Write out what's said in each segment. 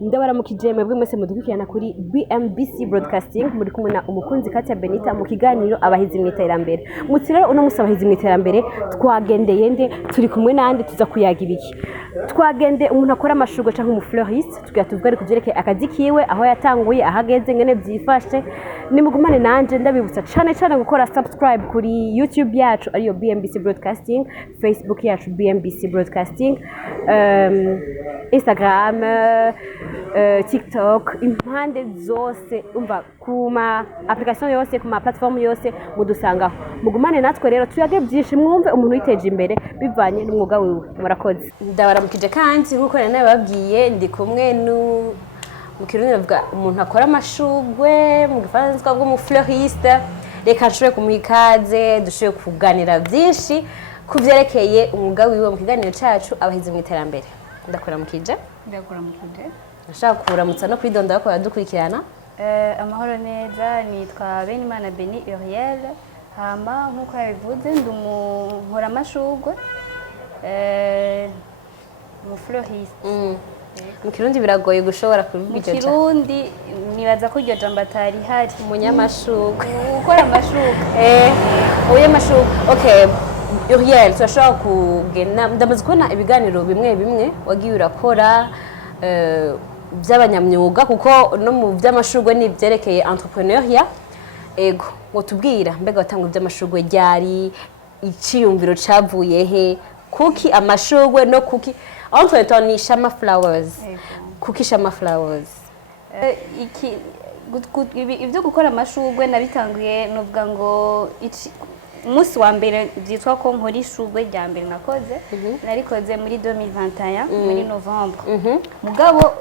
Ndabaramukije mwebwe mwese mudukurikirana kuri BMBC Broadcasting muri kumwe na umukunzi Katia Benita mu kiganiro abahizi mu iterambere. Mutsi rero uno musi abahizi mu iterambere twagendeye nde turi kumwe nande tuza kuyaga ibiki. Twagende umuntu akora amashurwe canke umu fleuriste tugira tuvugane kuvyerekeye akazi kiwe aho yatanguye ahageze ngene vyifashe nimugumane nanje ndabibutsa cane gukora subscribe kuri YouTube yacu ariyo BMBC Broadcasting, Facebook yacu BMBC Broadcasting, Instagram, TikTok, impande zose umva kuma application yose kuma platform yose mudusangaho. Mugumane natwe rero tuyage byinshi mwumve umuntu yiteje imbere bivanye n'umwuga wiwe. Murakoze. Ndabaramukije kandi nkuko nane babwiye ndi kumwe mu kirundi bavuga umuntu akora amashugwe mu gifaransa bwo mu fleuriste. Reka nshobore kumuhikaze dushoboye kuganira byinshi kuvyerekeye umwuga wiwe mu kiganiro cacu abahizi mu iterambere. Ndakuramukije. Nashaka kuramutsa no kwidonda ko yadukurikirana. Amahoro neza nitwa Benimana Beni Uriel. Hama nkuko yabivuze ndumuhora amashugwe. Mu fleuriste. Mu kirundi biragoye gushobora kuvuga icyo. Mu kirundi nibaza ko iryo jambo atari hari. Umunyamashugwe. Ukora amashugwe. Umunyamashugwe. Okay. Uriel, turashobora kugena ndamaze kubona ibiganiro bimwe wagiye urakora by'abanyamyuga kuko no mu by'amashugwe ni byerekeye entrepreneuria. Ego, wotubwira mbega watangwa by'amashugwe ryari iciyumviro cavuye he kuki amashugwe no kuki Antoine ni Shama Flowers. Kuki Shama Flowers? Ibyo gukora amashugwe nabitanguye nuvuga ngo umunsi wa mbere byitwa ko nkora ishugwe rya mbere nakoze narikoze muri 2021 muri Novembre. Mugabo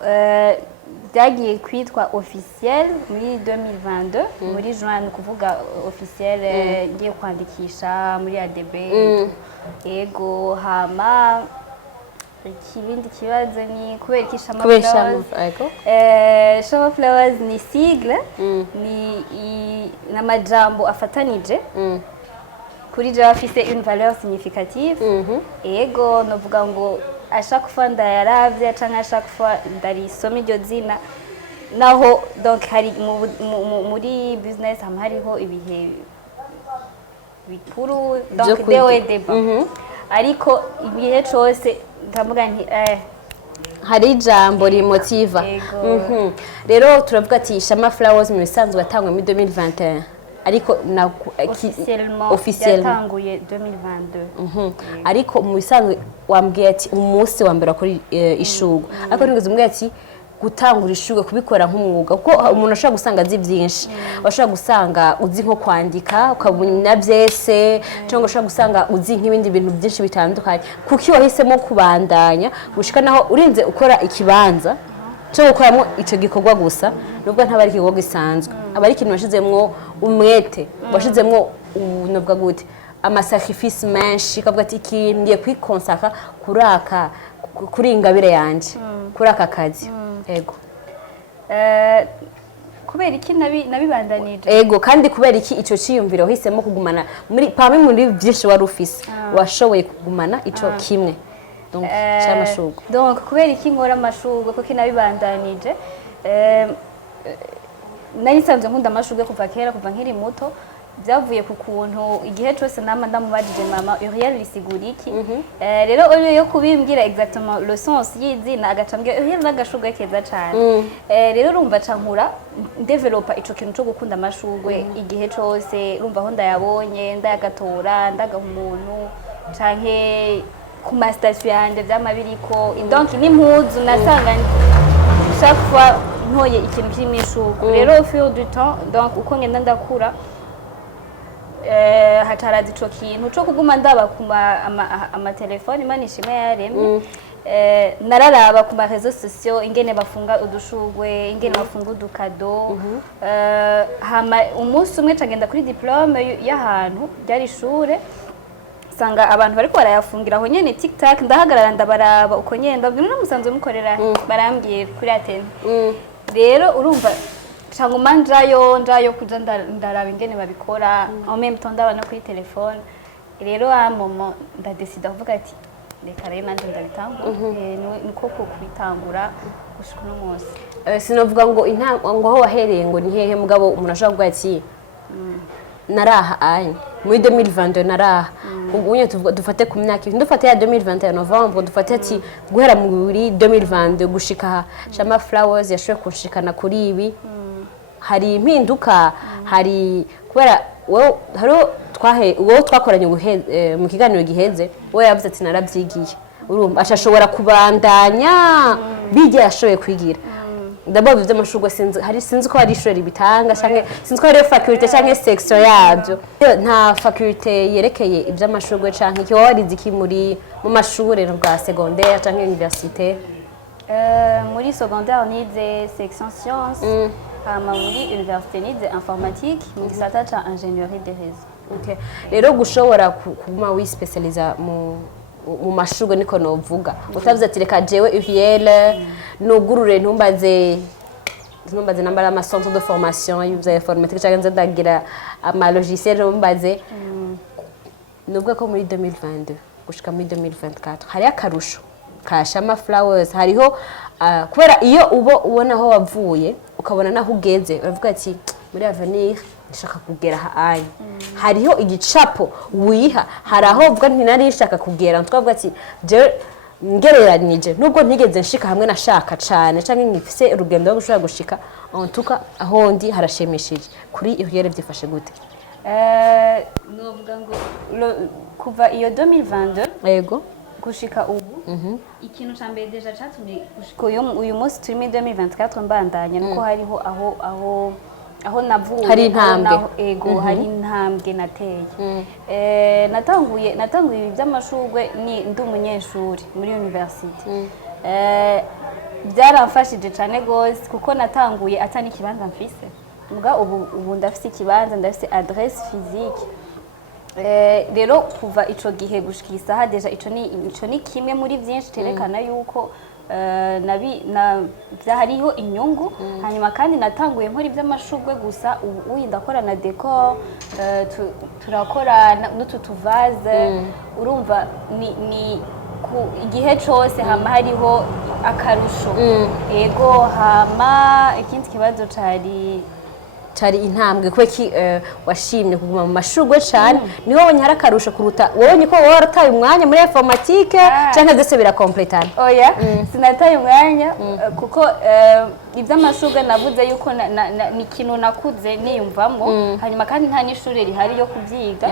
byagiye kwitwa officiel muri 2022 muri juin kuvuga officiel ngiye kwandikisha muri ADB. Ego hama ikibindi kibazo ni kubera ki Shama Flowers. Shama Flowers ni sigle ni n'amajambo afatanije kuri je afise une valeur significative. Ego novuga ngo à chaque fois ndayaravye canke à chaque fois ndarisoma iryo zina naho donc hari muri business hariho ibihe bikuru donc dewe débat ariko ibihe cyose ndavuga nti hari ijambo rimotiva. Rero turavuga ati Shama Flowers mu bisanzwe yatangwe muri 2021 ariko na officiellement yatanguye 2022. Ariko mu bisanzwe wambwiye ati umunsi wa mbere akora ishugwe ariko nigeze umbwiye ati gutangura ishugwe kubikora nk'umwuga kuko umuntu ashobora gusanga azi byinshi. Washobora gusanga uzi nko kwandika ukabona byese cyangwa ushobora gusanga uzi nk'ibindi bintu byinshi bitandukanye kuko wahisemo kubandanya gushika naho urinze ukora ikibanza cyo gukoramo ico gikorwa gusa nubwo ntabari igikorwa gisanzwe abari ikintu washizemwo umwete washizemwo nubwo gute amasacrifice menshi kavuga ati ikintu ngiye kwikonsaka kuraka kuri ingabire yanje kuraka kazi. Ego kubera iki nabibandanije. Ego kandi kubera iki ico ciyumviro wahisemo kugumana muri byinshi wari ufise washoboye kugumana ico kimwe cy'amashugwe. Donc kubera iki nkora amashugwe kuko nabibandanije nari sanzwe nkunda amashugwe kuva kera kuva nkiri muto byavuye ku kuntu igihe cyose nama ndamubajije mama Uriel risigura iki. Rero yo kubimbwira exactement le sens y'izina agacambye Uriel n'agashugwe keza cyane. Rero urumva cankura developa ico kintu cyo gukunda amashugwe igihe cyose urumva aho ndayabonye ndayagatora ndagaha umuntu canke ku ma station yanje by'amabiriko donc n'impuzu nasanga chaque fois ntoye ikintu kiri mu ishugwe. Rero au fur du temps donc uko ngenda ndakura hatarazi ico kintu cyo kuguma ndaba ku ama telefone manishime yaremye. Nararaba ku ma réseaux sociaux ingene bafunga udushugwe ingene bafunga udukado. Hama umunsi umwe cagenda kuri diplome y'ahantu byari ishure sanga abantu bariko barayafungira aho nyene TikTok ndahagarara ndabaraba uko nyene ndabwira n'umusanzu mukorera barambwiye kuri Atene. Rero urumva cyangwa njayo kuja ndaraba ingene babikora en même temps ndabana kuri telefone. Rero a moment ndadesida kuvuga ati reka rero nanje ndabitangura niko kubitangura gushika uno munsi? sinavuga ngo ngo aho wahereye ngo ni hehe mugabo umuntu ashobora kuvuga ati naraha anye muri 2022 naraha ubunye dufate ku myaka dufate ya 2021 Novembre dufate ati guhera muri 2022 gushika Shama Flowers yashoboye kunshikana kuri ibi hari impinduka hari kubera wowe twakoranye mu kiganiro giheze wowe yavuze ati narabyigiye urumva ashashobora kubandanya bijya yashoboye kwigira d'abord vy'amashurwe sinzi ko hari ishuri bitanga canke sinzi ko hari faculté canke section yabyo nta faculté yerekeye ivy'amashurwe canke iki warize iki mu mashuri bwa secondaire canke université muri secondaire nize section science hama muri université nize informatique mu gisata ca ingénierie des réseaux. Okay. Rero gushobora kuma wispecializa mu mashurwe niko novuga utavuze ati reka jewe URL nugurure ntumbaze nambara ama centre de formation y'ivya informatique cyangwa nza ndagira ama logiciel ntumbaze nuvuga ko muri 2022 gushika muri 2024 hari akarusho ka Shama Flowers hariho kubera iyo ubona aho wavuye ukabona naho ugeze uravuga ati muri avenir nshaka kugera haye hariho igicapo wiha haraho ubwo ntinari nshaka kugera twavuga ati je ngereranije nubwo ntigeze nshika hamwe nashaka cyane canke ngifise urugendo rwo gushaka gushika ontuka aho ndi harashemeshije kuri iyo byifashe gute novuga ngo kuva iyo 2022 yego gushika ubu ikintu ca mbere deja catumye gushika uyu munsi turi muri 2024 mbandanya nuko hariho aho navuye hari intambwe ego hari intambwe nateye natanguye iby'amashurwe ndi umunyeshuri muri university byaramfashije cyane gose kuko natanguye atani kibanza mfise mbwa ubu ndafise ikibanza ndafise adresse physique rero kuva ico gihe gushika isaha deja ico ni kimwe muri byinshi terekana yuko hariho inyungu hanyuma kandi natanguye nkora iby'amashurwe gusa ubu ndakora na decor turakora n'utu tuvaze urumva ni igihe cyose hama hariho akarusho ego hama ikindi kibazo cari intambwe kweki washimye kuguma mu mashurwe cyane niho wonye hari akarusho kuruta wonye ko warataye umwanya muri informatique canke byose birakompletana oya sinataye umwanya kuko iby'amashurwe navuze yuko ni ikintu nakuze niyumvamo hanyuma kandi nta n'ishuri rihari yo kubyiga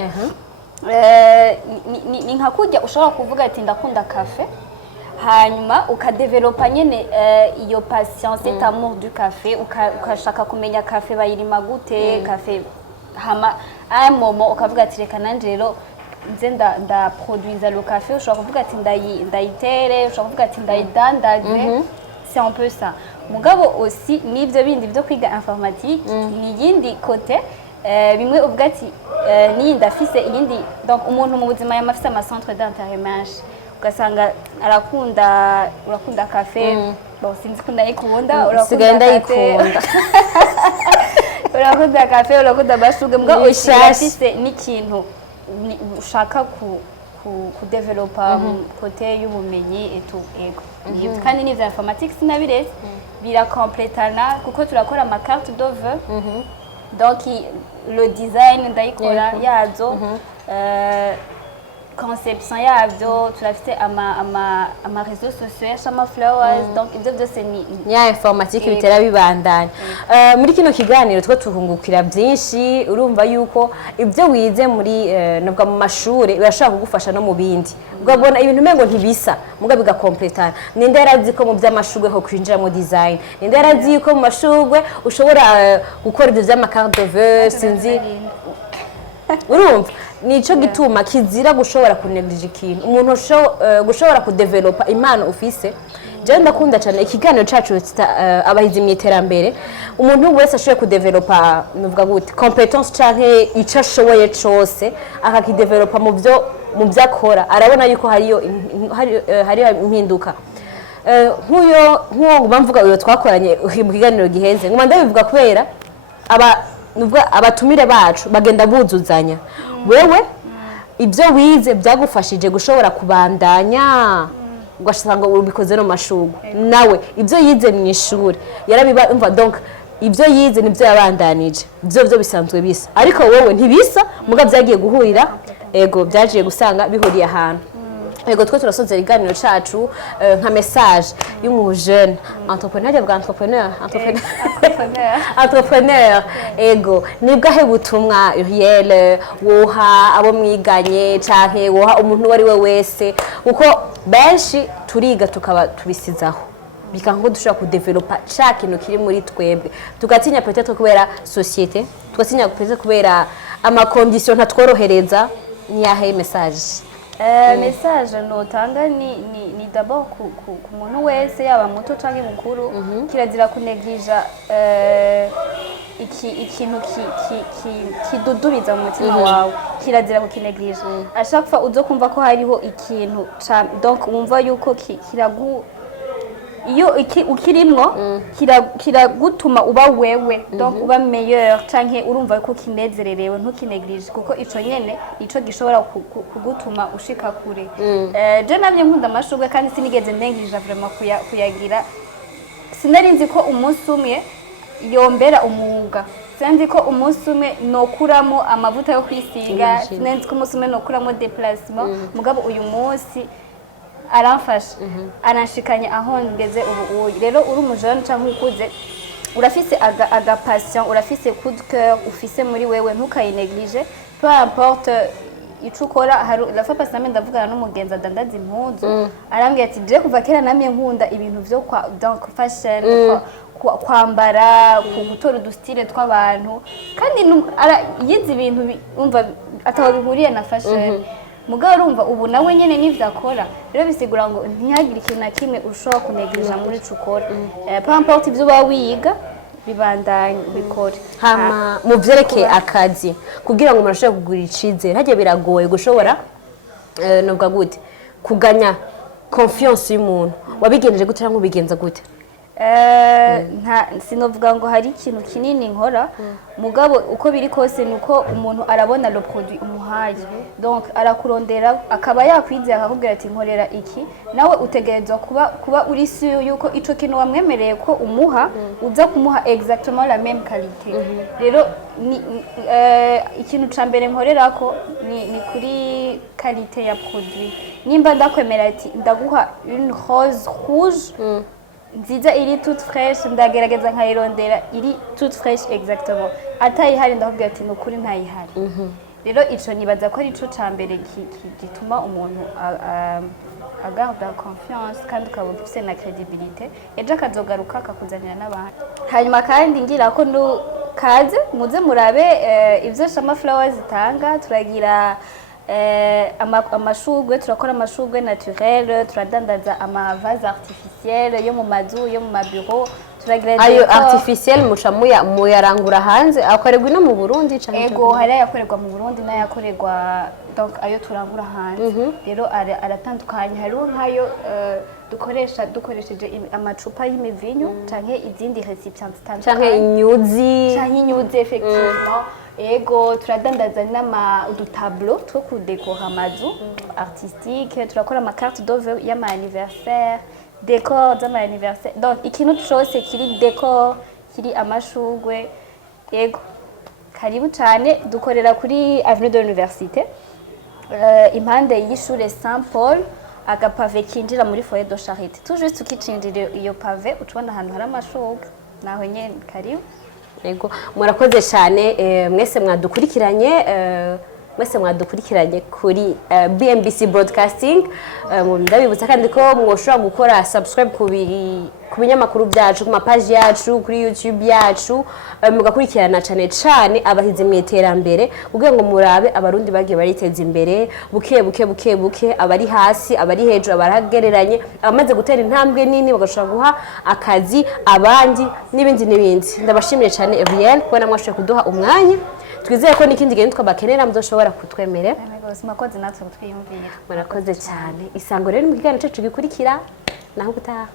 ni nka kurya ushobora kuvuga ati ndakunda cafe hanyuma ukadevelopa nyene iyo patience et amour du café ukashaka kumenya café bayirima gute café hama un moment ukavuga ati reka nanje rero nze nda produire le café ushobora kuvuga ati ndayitere ushobora kuvuga ati ndayidandaze c'est un peu ça mugabo aussi nivyo bindi byo kwiga informatique ni yindi côté bimwe uvuga ati ni ndafise iyindi donc umuntu mu buzima yamafise ama centre d'intérêt menshi ugasanga urakunda cafe sinzi ko ndayikunda urakunda cafe urakunda cafe urakunda amashurwe mbwa ushafise n'ikintu ushaka kudevelopa kote y'ubumenyi etu ego kandi n'ivya informatique sinabireze birakompletana kuko turakora ama carte de vœux donc le design ndayikora yazo conception yabyo turafite ama réseaux sociaux ya Shama Flowers donc ibyo byose ni ya informatique bitera bibandanya muri kino kiganiro two tuhungukira byinshi urumva yuko ibyo wize muri nabwo mu mashuri birashaka kugufasha no mu bindi ugabona ibintu mengo ntibisa muga bigakompletana ninde yarazi ko mu by'amashurwe ho kwinjira mu design ninde yarazi ko mu mashurwe ushobora gukora ibyo by'ama carte de vœux sinzi urumva nico gituma kizira gushobora kuneglige ikintu umuntu gushobora kudevelopa impano ufise je ndakunda cyane ikiganiro cacu abahizi mu iterambere umuntu wese ashoboye kudevelopa nuvuga gute competence canke ico ashoboye cose akakidevelopa mu byo akora arabona yuko hariyo impinduka nk'uwo bamvuga uyo twakoranye mu kiganiro giheze nguma ndabivuga kubera abatumire bacu bagenda buzuzanya wewe ibyo wize byagufashije gushobora kubandanya ugasanga ubikoze no mashugwe nawe ibyo yize mu ishuri yarabiba umva donc ibyo yize nibyo yabandanije byo bisanzwe bisa ariko wowe ntibisa muga byagiye guhurira ego byagiye gusanga bihuriye ahantu ego twe turasoza iganiro cacu nka message y'umujene entrepreneur ego nibwo ahe butumwa Uriel woha abo mwiganye canke woha umuntu wari we wese uko benshi turiga tukaba tubisizaho bikango dushobora kudevelopa cha kintu kiri muri twebwe tugatinya peut-être kubera société tugatinya peut-être kubera ama conditions ntatworohereza ni yahe message message notanga ni d'abord ku muntu wese yaba muto canke mukuru kirazira kunegija ikintu kidudubiza mu mutima wawe kirazira kukinegija ashaka fa uzokumva ko hariho ikintu donc wumva yuko kiragu iyo ukirimwo kiragutuma uba wewe donc uba meilleur canke urumva ko kinezererewe ntukinegrije kuko ico nyene ico gishobora kugutuma ushika kure je nabye nkunda amashugwe kandi sinigeze ndengrije vraiment kuyagira sinari nzi ko umunsi umwe yombera umuga sinzi ko umunsi umwe nokuramo amavuta yo kwisiga sinzi ko umunsi umwe nokuramo déplacement mugabo uyu munsi aramfasha anashikanye aho ngeze ubu rero uri umujana cyangwa ukuze urafise aga patient urafise coup de cœur ufise muri wewe ntukayineglige peu importe ico ukora la fois passée ndavugana n'umugenza dandaza impuzu arambwiye ati je kuva kera namye nkunda ibintu vyo kwa donc fashion kwambara gutora udustyle tw'abantu kandi yize ibintu umva ataho bihuriye na fashion mugabo urumva ubu nawe nyene nivyo akora rero bisigura ngo ntihagire ikintu na kimwe ushobora kunegirija muri ico ukora peu importe ivyo uba wiga bibandanye bikore hama mu vyerekeye akazi kugira ngo umuntu ashobore kugura icizere hagiye biragoye gushobora nubwo gute kuganya confiance y'umuntu wabigenjeje gute cyangwa ubigenza gute sinovuga ngo hari ikintu kinini nkora mugabo uko biri kose nuko umuntu arabona le produit umuhaye donc arakurondera akaba yakwizera akakubwira ati nkorera iki nawe utegerezwa kuba uri sûr yuko ico kintu wamwemereye ko umuha uza kumuha exactement la même qualité rero ikintu ca mbere nkorerako ni kuri qualité ya produit nimba ndakwemera ati ndaguha une rose rouge nziza iri toute fraîche ndagerageza nkayirondera iri toute fraîche exactement atayihari ndakubwira ati nukuri ntayihari rero ico nibaza ko ari ico ca mbere gituma umuntu agarda confiance kandi ukabona ufise na credibilité ejo akazogaruka akakuzanira n'abandi hanyuma kandi ngira ko kaze muze murabe ivyo Shama Flowers zitanga turagira amashugwe turakora amashugwe naturel turadandaza ama vase artificiel yo mu mazu yo mu mabureau turagira ayo artificiel muca muyarangura hanze akorerwa no mu Burundi cyane ego hari yakorerwa mu Burundi n'ayakorerwa donc ayo turangura hanze rero aratandukanye hariho nkayo dukoresheje amacupa y'imivinyo canke izindi recipients zitandukanye canke inyuzi effectivement ego turadandaza udutableau two kudekora amazu artistique turakora ama carte d'œuvre y'ama anniversaire décor z'ama anniversaire donc ikintu cyose kiri décor kiri amashugwe ego karibu cyane dukorera kuri avenue de l'université impande y'ishure Saint Paul agapave kinjira muri foyer de charité tout juste ukicinjira iyo pave ucubona ahantu hari amashugwe naho nyene karibu Ego murakoze cyane mwese mwadukurikiranye kuri BMBC Broadcasting ndabibutsa kandi ko mwoshobora gukora subscribe ku binyamakuru byacu ku mapaji yacu kuri YouTube yacu mugakurikirana cyane abahize mu iterambere kugira ngo murabe abarundi bagiye bariteza imbere buke abari hasi abari hejuru abaragereranye abamaze gutera intambwe nini bagashobora guha akazi abandi n'ibindi ndabashimiye cyane Uriel kubona mwashoboye kuduha umwanya twizeye ko n'ikindi gihe twabakenera muzoshobora kutwemerera murakoze natwe twiyumvira murakoze cyane isango rero mu kiganiro cyacu gikurikira naho gutaha